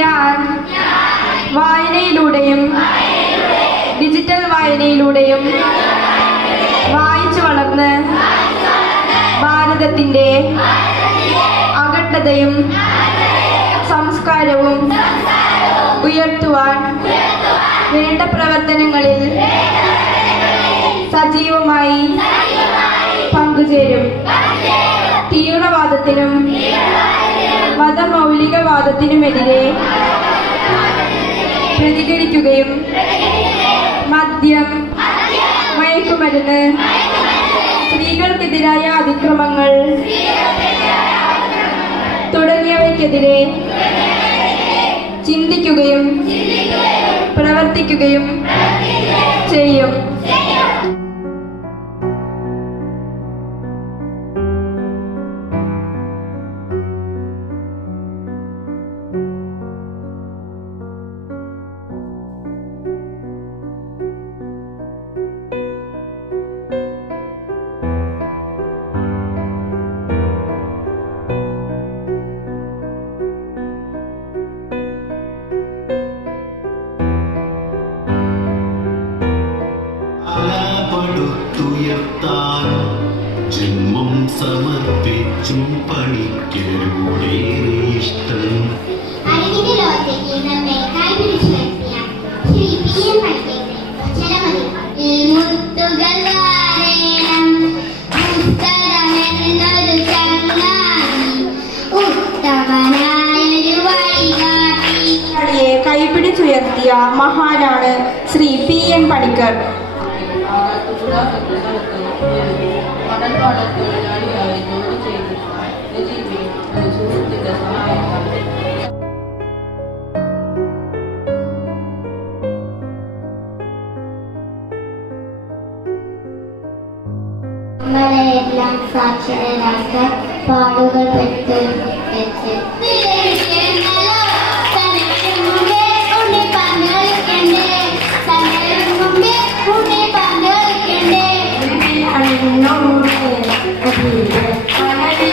ഞാൻ വായനയിലൂടെയും ഡിജിറ്റൽ വായനയിലൂടെയും വായിച്ചു വളർന്ന് ഭാരതത്തിൻ്റെ അഖണ്ഡതയും സംസ്കാരവും ഉയർത്തുവാൻ വേണ്ട പ്രവർത്തനങ്ങളിൽ സജീവമായി പങ്കുചേരും. തീവ്രവാദത്തിനും മതമൗലികവാദത്തിനുമെതിരെ പ്രതികരിക്കുകയും മദ്യം, മയക്കുമരുന്ന്, സ്ത്രീകൾക്കെതിരായ അതിക്രമങ്ങൾ തുടങ്ങിയവയ്ക്കെതിരെ ചിന്തിക്കുകയും പ്രവർത്തിക്കുകയും ചെയ്യും. ജന്മം സമർപ്പിച്ചും പണിക്കരുടെ ഇഷ്ടം കൈപിടിച്ചുയർത്തിയ മഹാനാണ് ശ്രീ P.N. പണിക്കർ. മണൽപ്പാടത്തൊഴിലാളിയായി ജോലി ചെയ്ത് നജീബിനെ ഒരു സുഹൃത്തിന്റെ സഹായത്താൽ നമ്മളെല്ലാം സാക്ഷരരാക്കാൻ പാടുകൾ പെട്ട് വെച്ച് അലടി